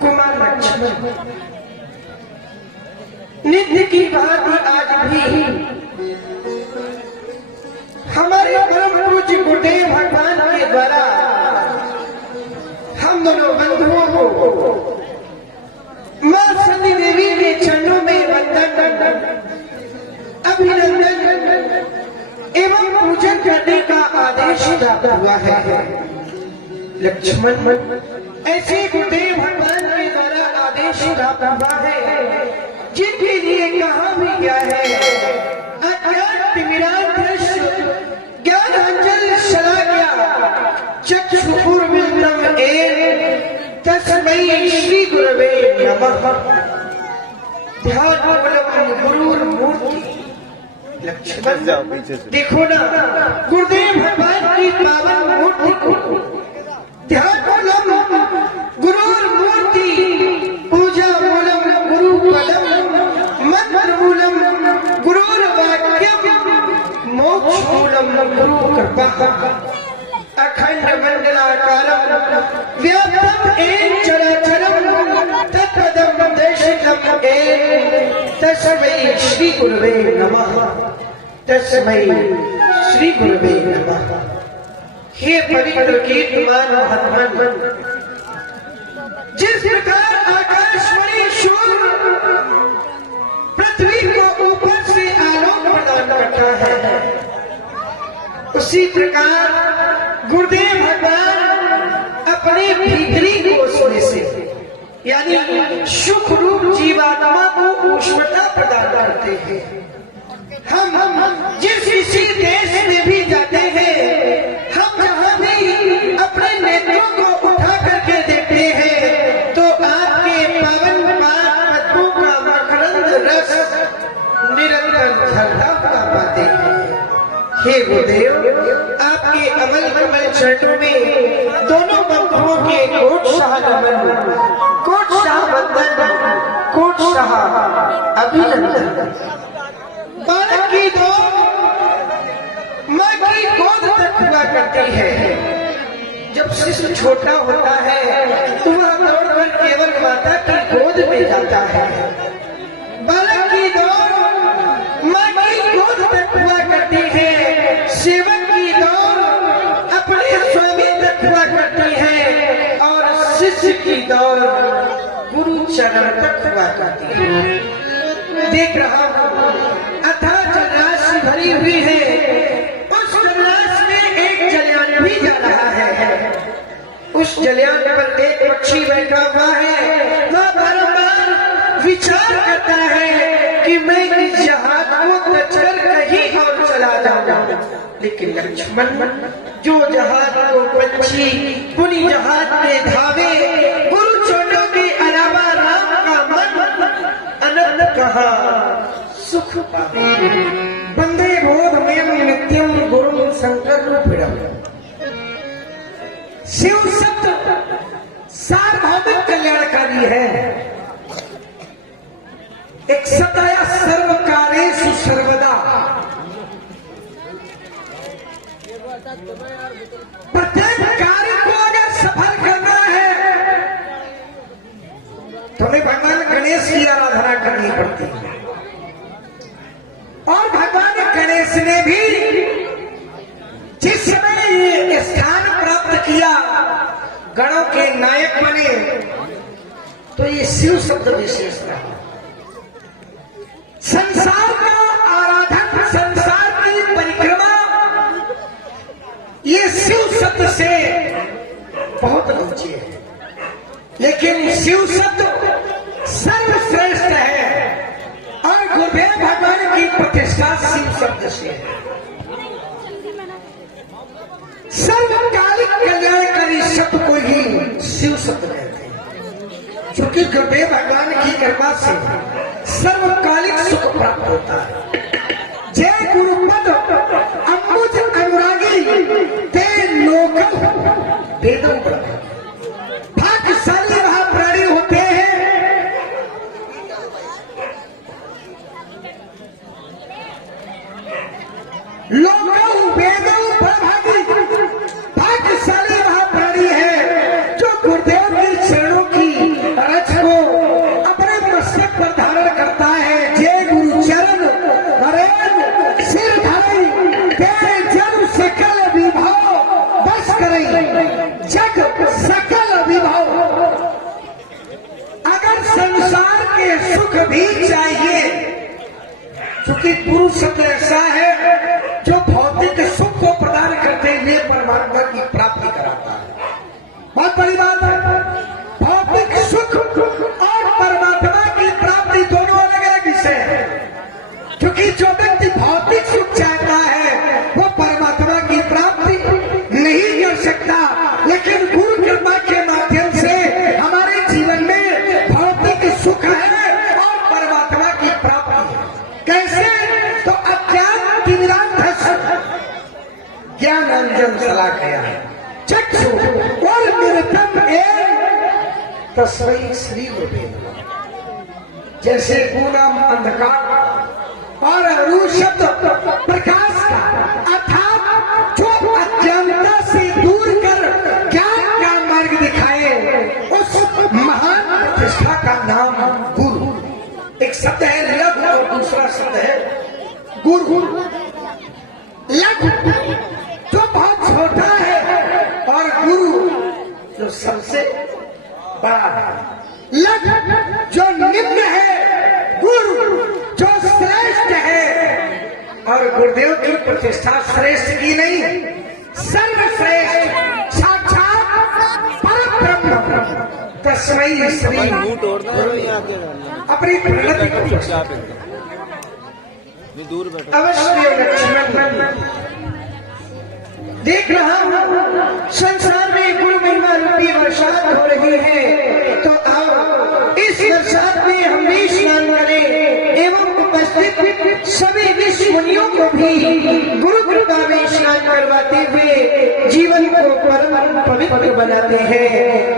कुमार लक्ष्मण नित्य की बात आज भी हमारे परम पूज्य गुरुदेव भगवान के द्वारा हम दोनों बंधुओं को मां सती देवी के चरणों में वंदन, अभिनंदन एवं पूजन करने का आदेश प्राप्त हुआ है। लक्ष्मण, ऐसे गुरुदेव भगवान के द्वारा आदेश प्राप्त हुआ है जिनके लिए कहा भी गया है ज्ञानांजन शलाघ्या चक्षुपूर्वमिदं तस्मै श्री गुरवे नमः। ध्यान गुरुर्मूर्ति। लक्ष्मण, देखो ना गुरुदेव भगवान की पावन मूर्ति को ध्यान गुरुर्मूर्ति पूजा मूलम गुरु पदम मंत्र मूलम गुरुर्वाक्यम मोक्ष मूलम गुरु कृपा। अखंड मंडलाकारं व्याप्तं येन चराचरं तत्पदं दर्शितं येन तस्मै श्री गुरवे नमः। तस्मै श्री गुरवे नमः। हे पवित्र कीर्तिमान महात्मन, जिस प्रकार आकाशवाणी शूर पृथ्वी को ऊपर से आलोक प्रदान करता है, उसी प्रकार गुरुदेव भगवान अपने भीतरी कोष में से यानी सुख रूप जीवात्मा को ऊष्मता प्रदान करते हैं। हम जिस किसी देश में भी जाते हैं, हम जहाँ भी अपने नेत्रों को उठा करके देखते हैं तो आपके पावन पद्मों का मकरंद रस निरंतर झरता हुआ पाते हैं। हे गुरुदेव, आपके अमल कमल चरणों में दोनों बंधुओं के कोट शाह नमन, कोट शाह वंदन, कोट शाह अभिनंदन। बालक की गोद माँ की गोद तक हुआ करती है। जब शिशु छोटा होता है तो वह दौड़कर केवल माता की गोद में जाता है। बालक की दौड़ माँ की गोद तक हुआ करती है, सेवक की दौड़ अपने स्वामी तक हुआ करती है और शिष्य की दौड़ गुरु चरण तक हुआ करती है। देख रहा हूँ अथाह जलराशि भरी हुई है, उस जलराशि में एक जलयान भी जा रहा है। उस जलयान पर एक पक्षी बैठा हुआ है, वह बारंबार विचार करता है कि मैं इस जहाज को तजकर कहीं और चला जाऊं। लेकिन लक्ष्मण, जो जहाज को पक्षी पुनी जहाज में धावे, गुरु चरणों के अलावा राम का मन अनंत कहा सुख पावे। वंदे बोधमयं नित्यं गुरुं शंकर रूपिणम्। शिव शब्द सार्वभौमिक कल्याणकारी है। एक सताया सर्वकारेषु सर्वदा। प्रत्येक कार्य को अगर सफल करना है तो हमें भगवान गणेश की आराधना करनी पड़ती है। और भगवान गणेश ने भी जिस समय ये स्थान प्राप्त किया, गणों के नायक बने, तो ये शिव शब्द विशेष था। संसार का आराधन, संसार की परिक्रमा ये शिव शब्द से बहुत ऊंची है, लेकिन शिव शब्द सर्वश्रेष्ठ है और गुरुदेव भगवान की प्रतिष्ठा शिव शब्द से है। सर्वकालिक कल्याणकारी शब्द को ही शिव शब्द कहते हैं, क्योंकि गुरुदेव भगवान की कृपा से सर्वकालिक सुख प्राप्त होता है। जय गुरुपद अम्बुज अनुरागी ते लोक वेदों भाग्यशाली महाप्राणी होते हैं लोक वेदों भाग्यशाली महाप्राणी गुरु शब्द ऐसा है जो भौतिक सुख को प्रदान करते हुए परमात्मा की प्राप्ति कराता है। बहुत बड़ी बात है। भौतिक सुख और परमात्मा की प्राप्ति दोनों अलग अलग विषय है, क्योंकि जो व्यक्ति भौतिक सुख चाहता है वो परमात्मा की प्राप्ति नहीं कर सकता, लेकिन गुरु कृपा के माध्यम से हमारे जीवन में भौतिक सुख है और परमात्मा की प्राप्ति है। कैसे? तो अज्ञान तिमिरांधस ज्ञान अंजन शलाकया चक्षु और मृतम तस्मै श्री गुरुवे नमः। जैसे पूनम अंधकार और अरू शब्द प्रकाश का, अर्थात जो अज्ञानता से दूर कर ज्ञान का मार्ग दिखाए, उस महान प्रतिष्ठा का नाम गुरु। एक शब्द है लघु और दूसरा शब्द है गुरु। लघु जो बहुत छोटा है और गुरु जो सबसे बड़ा है। लघु जो निम्न है, गुरु जो श्रेष्ठ है। और गुरुदेव की प्रतिष्ठा श्रेष्ठ की नहीं, सर्वश्रेष्ठ साक्षात परब्रह्म तस्मै श्री। अपनी प्रगति को अवश्य लक्ष्मण देख रहा हूं संसार में गुरु महिमा रूपी बरसात हो रही है, तो आओ इस बरसात में हम भी स्नान करें एवं उपस्थित सभी ऋषि मुनियों को भी गुरु कृपा में स्नान करवाते हुए जीवन को परम पवित्र बनाते हैं।